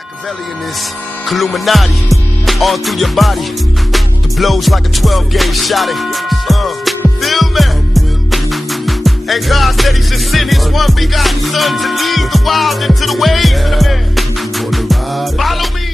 Machiavelli in this Illuminati, all through your body. The blows like a 12-gauge shot. Feel me? And God said He should send His one begotten Son to lead the wild into the ways. Follow me.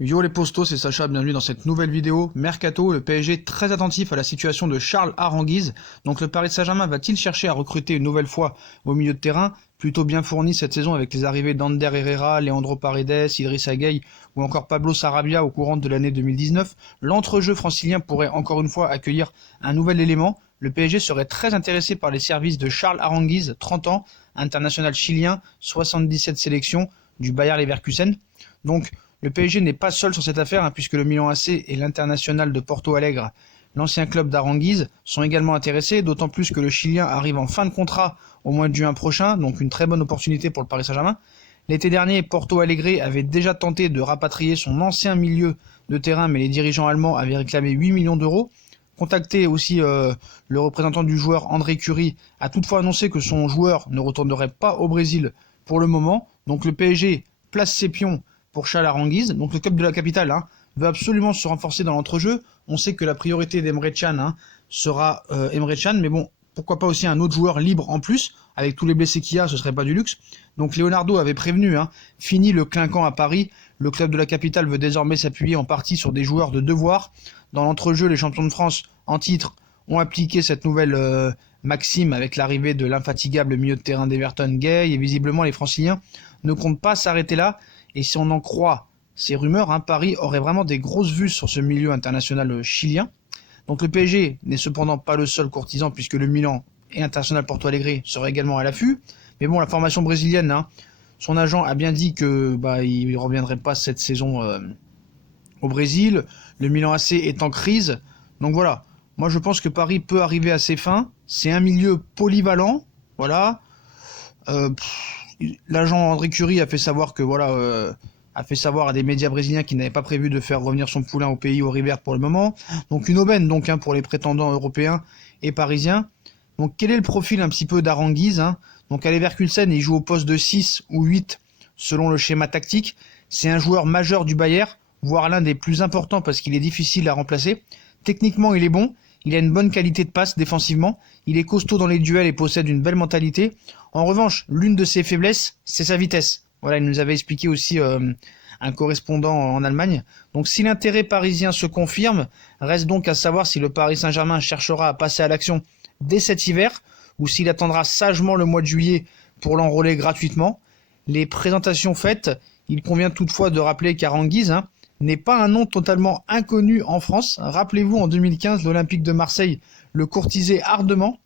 Yo les postos, c'est Sacha, bienvenue dans cette nouvelle vidéo. Mercato, le PSG très attentif à la situation de Charles Aranguiz. Donc le Paris Saint-Germain va-t-il chercher à recruter une nouvelle fois au milieu de terrain, plutôt bien fourni cette saison avec les arrivées d'Ander Herrera, Leandro Paredes, Idrissa Gueye ou encore Pablo Sarabia au courant de l'année 2019. L'entrejeu francilien pourrait encore une fois accueillir un nouvel élément. Le PSG serait très intéressé par les services de Charles Aranguiz, 30 ans, international chilien, 77 sélections du Bayer Leverkusen. Donc le PSG n'est pas seul sur cette affaire, puisque le Milan AC et l'international de Porto Alegre, l'ancien club d'Aranguiz, sont également intéressés, d'autant plus que le Chilien arrive en fin de contrat au mois de juin prochain, donc une très bonne opportunité pour le Paris Saint-Germain. L'été dernier, Porto Alegre avait déjà tenté de rapatrier son ancien milieu de terrain, mais les dirigeants allemands avaient réclamé 8 millions d'euros. Contacté aussi, le représentant du joueur André Curie a toutefois annoncé que son joueur ne retournerait pas au Brésil pour le moment, donc le PSG place ses pions pour Charles Aranguiz. Donc le club de la capitale veut absolument se renforcer dans l'entrejeu. On sait que la priorité d'Emre Can sera Emre Can, mais bon, pourquoi pas aussi un autre joueur libre en plus, avec tous les blessés qu'il y a, ce serait pas du luxe. Donc Leonardo avait prévenu, fini le clinquant à Paris, le club de la capitale veut désormais s'appuyer en partie sur des joueurs de devoir. Dans l'entrejeu, les champions de France en titre ont appliqué cette nouvelle maxime avec l'arrivée de l'infatigable milieu de terrain d'Everton Gueye, et visiblement les franciliens ne comptent pas s'arrêter là. Et si on en croit ces rumeurs, Paris aurait vraiment des grosses vues sur ce milieu international chilien. Donc le PSG n'est cependant pas le seul courtisan, puisque le Milan et International Porto Alegre seraient également à l'affût. Mais bon, la formation brésilienne, son agent a bien dit que il ne reviendrait pas cette saison au Brésil. Le Milan AC est en crise. Donc voilà, moi je pense que Paris peut arriver à ses fins. C'est un milieu polyvalent, voilà. L'agent André Curie a fait savoir que a fait savoir à des médias brésiliens qu'il n'avait pas prévu de faire revenir son poulain au pays, au River pour le moment. Donc une aubaine pour les prétendants européens et parisiens. Donc quel est le profil un petit peu d'Aranguiz Donc à Leverkusen, il joue au poste de 6 ou 8 selon le schéma tactique. C'est un joueur majeur du Bayer, voire l'un des plus importants parce qu'il est difficile à remplacer. Techniquement, il est bon. Il a une bonne qualité de passe défensivement, il est costaud dans les duels et possède une belle mentalité. En revanche, l'une de ses faiblesses, c'est sa vitesse. Voilà, il nous avait expliqué aussi un correspondant en Allemagne. Donc si l'intérêt parisien se confirme, reste donc à savoir si le Paris Saint-Germain cherchera à passer à l'action dès cet hiver, ou s'il attendra sagement le mois de juillet pour l'enrôler gratuitement. Les présentations faites, il convient toutefois de rappeler qu'Aranguiz n'est pas un nom totalement inconnu en France. Rappelez-vous, en 2015, l'Olympique de Marseille le courtisait ardemment.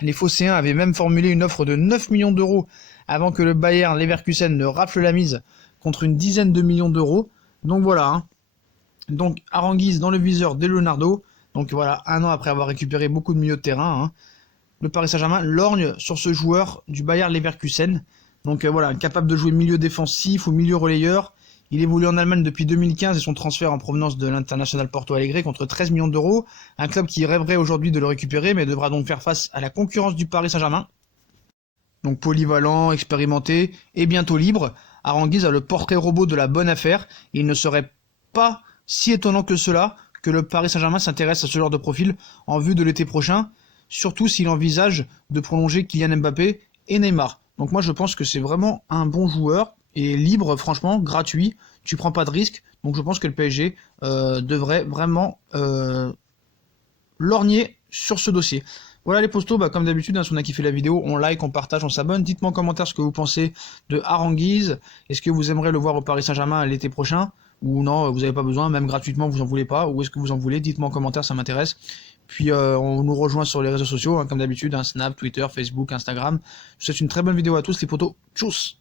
Les Phocéens avaient même formulé une offre de 9 millions d'euros avant que le Bayer Leverkusen ne rafle la mise contre une dizaine de millions d'euros. Donc voilà. Donc Aranguiz dans le viseur de Leonardo. Donc voilà, un an après avoir récupéré beaucoup de milieux de terrain, le Paris Saint-Germain lorgne sur ce joueur du Bayer Leverkusen. Donc voilà, capable de jouer milieu défensif ou milieu relayeur. Il évolue en Allemagne depuis 2015 et son transfert en provenance de l'International Porto Alegre contre 13 millions d'euros. Un club qui rêverait aujourd'hui de le récupérer, mais devra donc faire face à la concurrence du Paris Saint-Germain. Donc polyvalent, expérimenté et bientôt libre, Aranguiz a le portrait robot de la bonne affaire. Il ne serait pas si étonnant que cela que le Paris Saint-Germain s'intéresse à ce genre de profil en vue de l'été prochain, surtout s'il envisage de prolonger Kylian Mbappé et Neymar. Donc moi je pense que c'est vraiment un bon joueur. Et libre, franchement, gratuit, tu prends pas de risque, donc je pense que le PSG devrait vraiment lorgner sur ce dossier. Voilà les postos, comme d'habitude, si on a kiffé la vidéo, on like, on partage, on s'abonne. Dites-moi en commentaire ce que vous pensez de Aranguiz. Est-ce que vous aimeriez le voir au Paris Saint-Germain l'été prochain? Ou non, vous n'avez pas besoin, même gratuitement, vous en voulez pas? Ou est-ce que vous en voulez? Dites-moi en commentaire, ça m'intéresse. Puis on nous rejoint sur les réseaux sociaux, comme d'habitude, Snap, Twitter, Facebook, Instagram. Je vous souhaite une très bonne vidéo à tous les potos. Tchuss!